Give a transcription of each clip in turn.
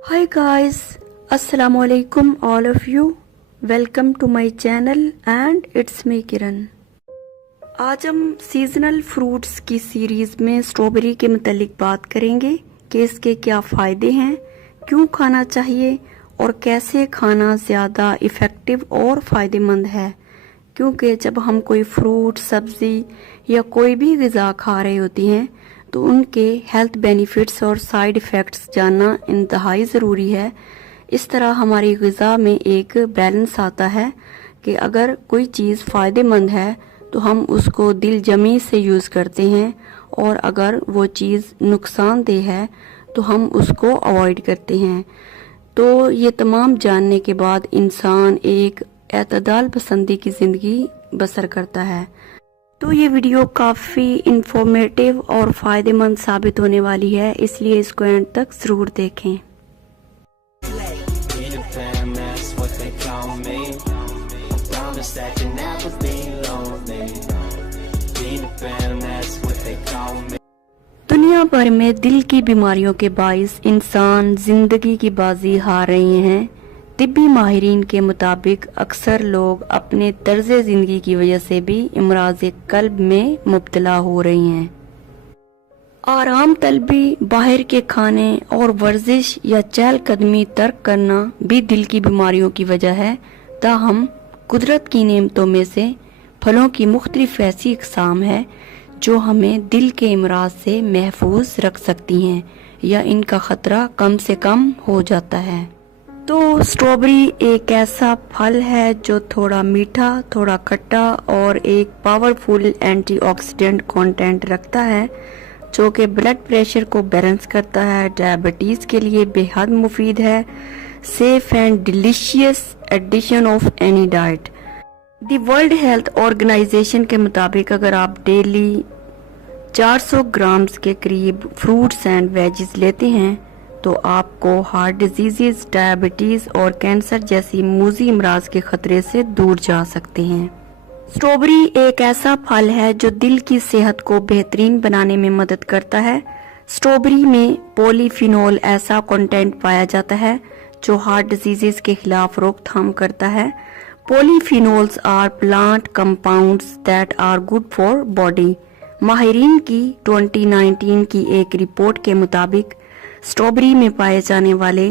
Hi guys, Assalamu alaikum all of you. Welcome to my channel and it's me किरण। आज हम seasonal fruits की series में strawberry के मुतालिक बात करेंगे कि इसके क्या फ़ायदे हैं, क्यों खाना चाहिए और कैसे खाना ज़्यादा इफ़ेक्टिव और फ़ायदेमंद है। क्योंकि जब हम कोई फ्रूट, सब्ज़ी या कोई भी ग़िज़ा खा रहे होती हैं तो उनके हेल्थ बेनिफिट्स और साइड इफ़ेक्ट्स जानना इंतहाई ज़रूरी है। इस तरह हमारी ग़िज़ा में एक बैलेंस आता है कि अगर कोई चीज़ फ़ायदेमंद है तो हम उसको दिल जमी से यूज़ करते हैं और अगर वो चीज़ नुकसानदेह है तो हम उसको अवॉइड करते हैं। तो ये तमाम जानने के बाद इंसान एक एतदाल पसंदी की ज़िंदगी बसर करता है। तो ये वीडियो काफ़ी इंफॉर्मेटिव और फ़ायदेमंद साबित होने वाली है, इसलिए इसको एंड तक ज़रूर देखें। दुनिया भर में दिल की बीमारियों के बाइस इंसान जिंदगी की बाजी हार रहे हैं। तिब्बी माहिरीन के मुताबिक अक्सर लोग अपने तर्ज ज़िंदगी की वजह से भी इमराज़ कल्ब में मुब्तला हो रही हैं। आराम तलबी, बाहर के खाने और वर्जिश या चहलकदमी तर्क करना भी दिल की बीमारियों की वजह है। ताहम कुदरत की नेमतों में से फलों की मुख्तलिफ ऐसी इक़साम है जो हमें दिल के इमराज से महफूज रख सकती हैं या इनका ख़तरा कम से कम हो जाता है। तो स्ट्रॉबेरी एक ऐसा फल है जो थोड़ा मीठा, थोड़ा खट्टा और एक पावरफुल एंटीऑक्सीडेंट कंटेंट रखता है जो कि ब्लड प्रेशर को बैलेंस करता है, डायबिटीज़ के लिए बेहद मुफीद है, safe and delicious addition of any diet. The World Health Organization के मुताबिक अगर आप डेली 400 ग्राम्स के करीब फ्रूट्स एंड वेजिस लेते हैं तो आपको हार्ट डिजीज़, डायबिटीज़ और कैंसर जैसी मूजी अमराज के खतरे से दूर जा सकते हैं। स्ट्रॉबेरी एक ऐसा फल है जो दिल की सेहत को बेहतरीन बनाने में मदद करता है। स्ट्रॉबेरी में पॉलीफिनोल ऐसा कंटेंट पाया जाता है जो हार्ट डिजीज़ के खिलाफ रोकथाम करता है। Polyphenols are plant compounds that are good for body. माहिरीन की 2019 की एक रिपोर्ट के मुताबिक स्ट्रॉबेरी में पाए जाने वाले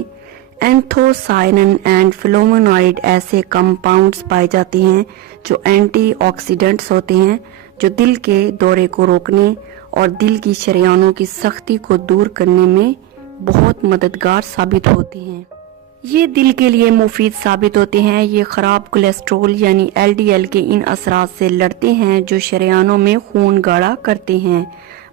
एंथोसायनिन एंड फ्लेवोनॉइड ऐसे कंपाउंड्स पाए जाते हैं जो एंटीऑक्सीडेंट्स होते हैं, जो दिल के दौरे को रोकने और दिल की शरियानों की सख्ती को दूर करने में बहुत मददगार साबित होते हैं। ये दिल के लिए मुफीद साबित होते हैं। ये ख़राब कोलेस्ट्रॉल यानी LDL के इन असरात से लड़ते हैं जो शरियानों में खून गाढ़ा करते हैं।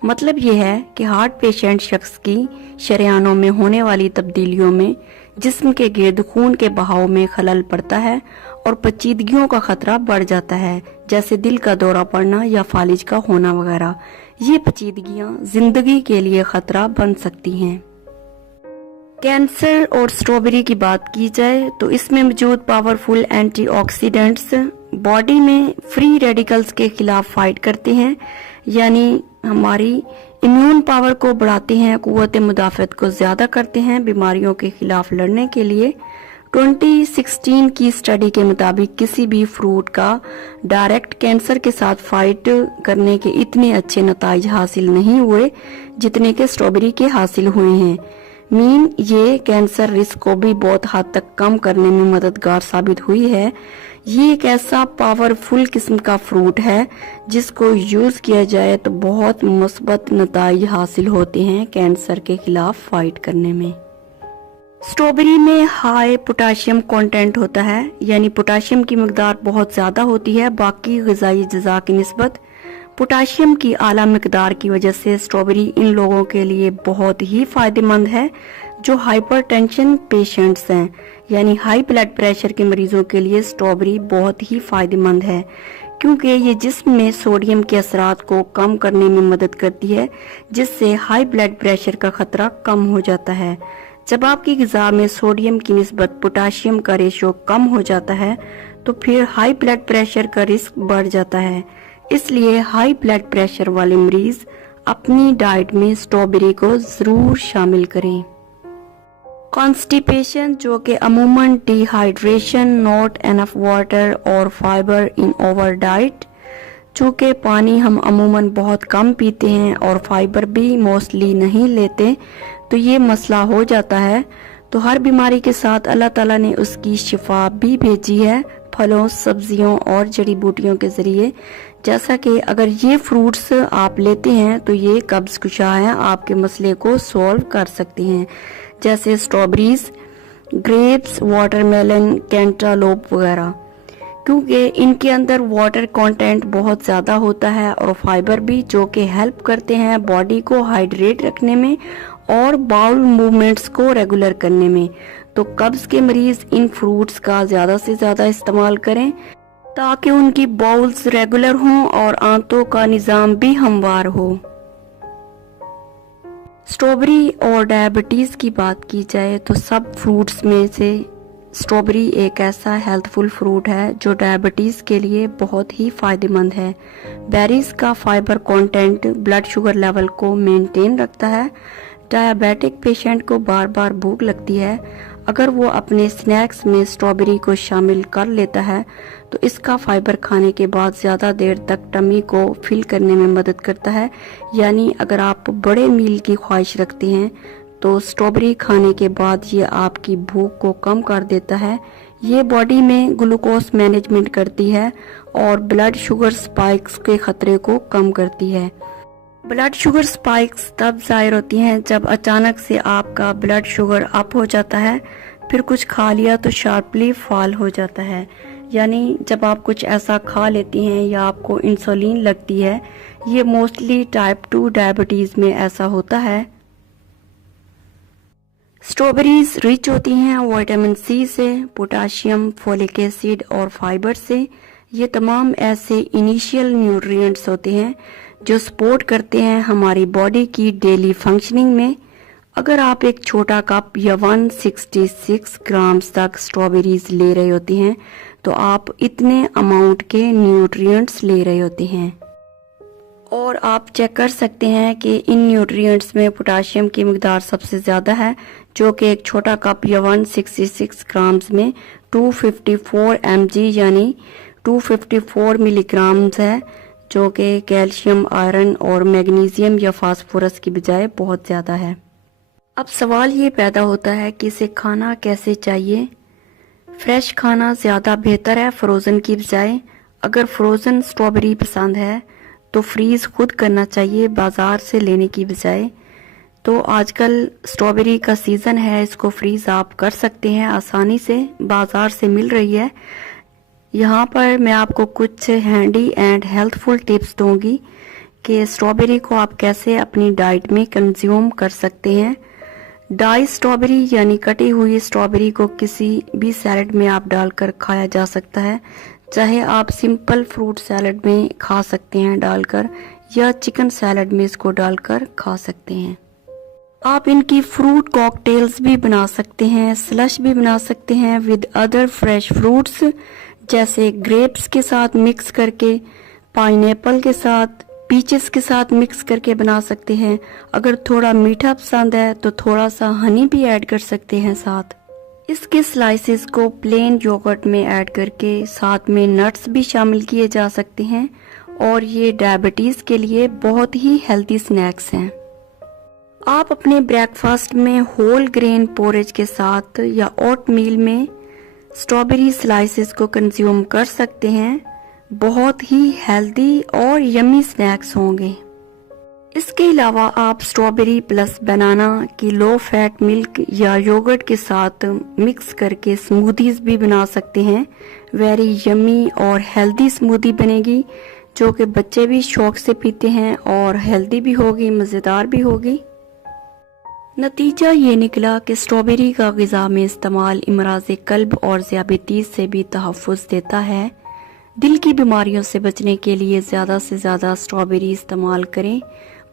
मतलब ये है कि हार्ट पेशेंट शख्स की शरियानों में होने वाली तब्दीलियों में जिस्म के गिर्द खून के बहाव में खलल पड़ता है और पेचीदगियों का खतरा बढ़ जाता है, जैसे दिल का दौरा पड़ना या फालिज का होना वगैरह। ये पेचीदगियां जिंदगी के लिए खतरा बन सकती हैं। कैंसर और स्ट्रॉबेरी की बात की जाए तो इसमें मौजूद पावरफुल एंटीऑक्सीडेंट्स बॉडी में फ्री रेडिकल्स के खिलाफ फाइट करते हैं, यानी हमारी इम्यून पावर को बढ़ाते हैं, कुव्वत मुदाफ़त को ज़्यादा करते हैं बीमारियों के खिलाफ लड़ने के लिए। 2016 की स्टडी के मुताबिक किसी भी फ्रूट का डायरेक्ट कैंसर के साथ फाइट करने के इतने अच्छे नताइज हासिल नहीं हुए जितने के स्ट्रॉबेरी के हासिल हुए हैं। ये कैंसर रिस्क को भी बहुत हद तक कम करने में मददगार साबित हुई है। ये एक ऐसा पावरफुल किस्म का फ्रूट है जिसको यूज किया जाए तो बहुत मुस्बत नताइज हासिल होते हैं कैंसर के खिलाफ फाइट करने में। स्ट्रॉबेरी में हाई पोटाशियम कंटेंट होता है, यानी पोटाशियम की मकदार बहुत ज्यादा होती है बाकी ग़िज़ाई अज़्ज़ा की निस्बत। पोटाशियम की आला मकदार की वजह से स्ट्रॉबेरी इन लोगों के लिए बहुत ही फायदेमंद है जो हाइपरटेंशन पेशेंट्स हैं, यानी हाई ब्लड प्रेशर के मरीजों के लिए स्ट्रॉबेरी बहुत ही फायदेमंद है क्योंकि ये जिस्म में सोडियम के असरात को कम करने में मदद करती है, जिससे हाई ब्लड प्रेशर का खतरा कम हो जाता है। जब आपकी ग़िज़ा में सोडियम की निस्बत पोटाशियम का रेशो कम हो जाता है तो फिर हाई ब्लड प्रेशर का रिस्क बढ़ जाता है। इसलिए हाई ब्लड प्रेशर वाले मरीज अपनी डाइट में स्ट्रॉबेरी को जरूर शामिल करें। कॉन्स्टिपेशन, जो कि अमूमन डिहाइड्रेशन, नॉट एनफ वाटर और फाइबर इन ओवर डाइट, चूँकि पानी हम अमूमन बहुत कम पीते हैं और फाइबर भी मोस्टली नहीं लेते, तो ये मसला हो जाता है। तो हर बीमारी के साथ अल्लाह ताला ने उसकी शिफा भी भेजी है फलों, सब्जियों और जड़ी बूटियों के ज़रिए। जैसा कि अगर ये फ्रूट्स आप लेते हैं तो ये कब्ज़ कुशा है, आपके मसले को सॉल्व कर सकते हैं, जैसे स्ट्रॉबेरीज, ग्रेप्स, वाटरमेलन, कैंटालोप वगैरह, क्योंकि इनके अंदर वाटर कंटेंट बहुत ज़्यादा होता है और फाइबर भी, जो कि हेल्प करते हैं बॉडी को हाइड्रेट रखने में और बाउल मूवमेंट्स को रेगुलर करने में। तो कब्ज़ के मरीज इन फ्रूट्स का ज़्यादा से ज़्यादा इस्तेमाल करें ताकि उनकी बाउल्स रेगुलर हों और आंतों का निज़ाम भी हमवार हो। स्ट्रॉबेरी और डायबिटीज़ की बात की जाए तो सब फ्रूट्स में से स्ट्रॉबेरी एक ऐसा हेल्थफुल फ्रूट है जो डायबिटीज़ के लिए बहुत ही फ़ायदेमंद है। बेरीज का fibre content blood sugar level को मेंटेन रखता है। डायबिटिक पेशेंट को बार बार भूख लगती है, अगर वो अपने स्नैक्स में स्ट्रॉबेरी को शामिल कर लेता है तो इसका फाइबर खाने के बाद ज़्यादा देर तक टमी को फिल करने में मदद करता है। यानी अगर आप बड़े मील की ख्वाहिश रखते हैं तो स्ट्रॉबेरी खाने के बाद ये आपकी भूख को कम कर देता है। ये बॉडी में ग्लूकोज मैनेजमेंट करती है और ब्लड शुगर स्पाइक्स के खतरे को कम करती है। ब्लड शुगर स्पाइक्स तब ज़ाहिर होती हैं जब अचानक से आपका ब्लड शुगर अप हो जाता है, फिर कुछ खा लिया तो शार्पली फॉल हो जाता है। यानी जब आप कुछ ऐसा खा लेती हैं या आपको इंसुलिन लगती है, ये मोस्टली टाइप 2 डायबिटीज़ में ऐसा होता है। स्ट्रॉबेरीज रिच होती हैं विटामिन सी से, पोटाशियम, फोलिक एसिड और फाइबर से। ये तमाम ऐसे इनिशियल न्यूट्रिएंट्स होते हैं जो सपोर्ट करते हैं हमारी बॉडी की डेली फंक्शनिंग में। अगर आप एक छोटा कप या 166 ग्राम्स तक स्ट्रॉबेरीज ले रहे होते हैं तो आप इतने अमाउंट के न्यूट्रिएंट्स ले रहे होते हैं। और आप चेक कर सकते हैं कि इन न्यूट्रिएंट्स में पोटाशियम की मिकदार सबसे ज़्यादा है, जो कि एक छोटा कप या 166 ग्राम्स में 254 mg यानी 254 मिलीग्राम्स है, जो कि कैल्शियम, आयरन और मैग्नीशियम या फास्फोरस की बजाय बहुत ज़्यादा है। अब सवाल ये पैदा होता है कि इसे खाना कैसे चाहिए। फ्रेश खाना ज़्यादा बेहतर है फ्रोज़न की बजाय। अगर फ्रोज़न स्ट्रॉबेरी पसंद है तो फ्रीज़ खुद करना चाहिए बाज़ार से लेने की बजाय। तो आजकल स्ट्रॉबेरी का सीज़न है, इसको फ्रीज़ आप कर सकते हैं आसानी से, बाज़ार से मिल रही है। यहाँ पर मैं आपको कुछ हैंडी एंड हेल्थफुल टिप्स दूंगी कि स्ट्रॉबेरी को आप कैसे अपनी डाइट में कंज्यूम कर सकते हैं। डाई स्ट्रॉबेरी यानी कटी हुई स्ट्रॉबेरी को किसी भी सैलेड में आप डालकर खाया जा सकता है, चाहे आप सिंपल फ्रूट सैलेड में खा सकते हैं डालकर, या चिकन सैलेड में इसको डालकर खा सकते हैं। आप इनकी फ्रूट कॉकटेल्स भी बना सकते हैं, स्लश भी बना सकते हैं विद अदर फ्रेश फ्रूट्स, जैसे ग्रेप्स के साथ मिक्स करके, पाइनएप्पल के साथ, पीचेस के साथ मिक्स करके बना सकते हैं। अगर थोड़ा मीठा पसंद है तो थोड़ा सा हनी भी ऐड कर सकते हैं साथ। इसके स्लाइसेस को प्लेन योगर्ट में ऐड करके साथ में नट्स भी शामिल किए जा सकते हैं और ये डायबिटीज़ के लिए बहुत ही हेल्दी स्नैक्स हैं। आप अपने ब्रेकफास्ट में होल ग्रेन पोरेज के साथ या ओट मील में स्ट्रॉबेरी स्लाइसेस को कंज्यूम कर सकते हैं। बहुत ही हेल्दी और यम्मी स्नैक्स होंगे। इसके अलावा आप स्ट्रॉबेरी प्लस बनाना की लो फैट मिल्क या योगर्ट के साथ मिक्स करके स्मूदीज भी बना सकते हैं। वेरी यम्मी और हेल्दी स्मूदी बनेगी, जो कि बच्चे भी शौक से पीते हैं और हेल्दी भी होगी, मज़ेदार भी होगी। नतीजा ये निकला कि स्ट्रॉबेरी का ग़िज़ा में इस्तेमाल इमराज़ क़ल्ब और ज़ियाबतीस से भी तहफ़्फ़ुज़ देता है। दिल की बीमारियों से बचने के लिए ज़्यादा से ज़्यादा स्ट्रॉबेरी इस्तेमाल करें।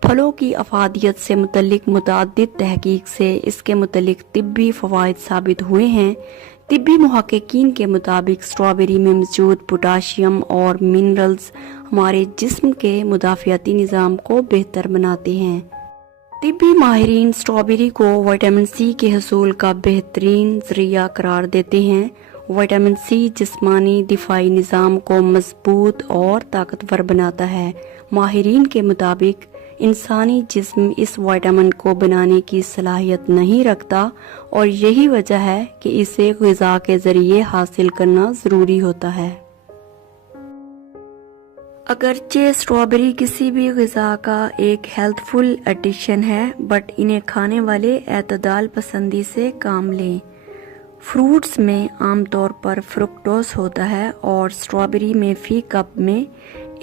फलों की अफादियत से मुतल्लिक मुतअद्दिद तहकीक से इसके मुतल्लिक तिब्बी फ़वाइद साबित हुए हैं। तिब्बी मुहक्किकीन के मुताबिक स्ट्रॉबेरी में मौजूद पोटाशियम और मिनरल्स हमारे जिस्म के मुदाफ़ियाती निज़ाम को बेहतर बनाते हैं। तिब्बी माहिरीन स्ट्रॉबेरी को विटामिन सी के हसूल का बेहतरीन जरिया करार देते हैं। विटामिन सी जिस्मानी दिफाई निज़ाम को मजबूत और ताकतवर बनाता है। माहिरीन के मुताबिक इंसानी जिस्म इस विटामिन को बनाने की सलाहियत नहीं रखता और यही वजह है कि इसे ग़िज़ा के ज़रिए हासिल करना ज़रूरी होता है। अगरचे स्ट्रॉबेरी किसी भी ग़िज़ा का एक हेल्थफुल एडिशन है, बट इन्हें खाने वाले एतदाल पसंदी से काम लें। फ्रूट्स में आमतौर पर फ्रुक्टोज होता है और स्ट्रॉबेरी में फ़ी कप में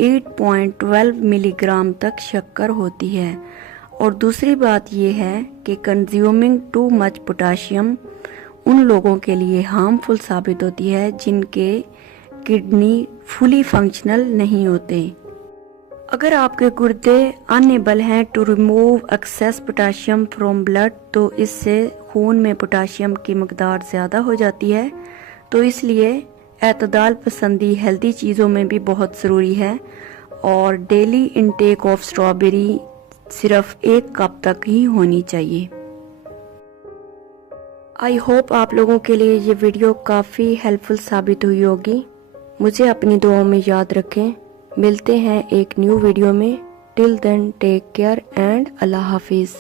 8.12 मिलीग्राम तक शक्कर होती है। और दूसरी बात यह है कि कंज्यूमिंग टू मच पोटाशियम उन लोगों के लिए हार्मफुल साबित होती है जिनके किडनी फुली फंक्शनल नहीं होते। अगर आपके गुर्दे अनएबल हैं to remove excess potassium from blood, तो इससे खून में पोटाशियम की मकदार ज़्यादा हो जाती है। तो इसलिए एतदाल पसंदी हेल्दी चीज़ों में भी बहुत ज़रूरी है और डेली इनटेक ऑफ स्ट्रॉबेरी सिर्फ 1 कप तक ही होनी चाहिए। आई होप आप लोगों के लिए ये वीडियो काफ़ी हेल्पफुल साबित हुई होगी। मुझे अपनी दुआओं में याद रखें। मिलते हैं एक न्यू वीडियो में। Till then take care and अल्लाह हाफिज़।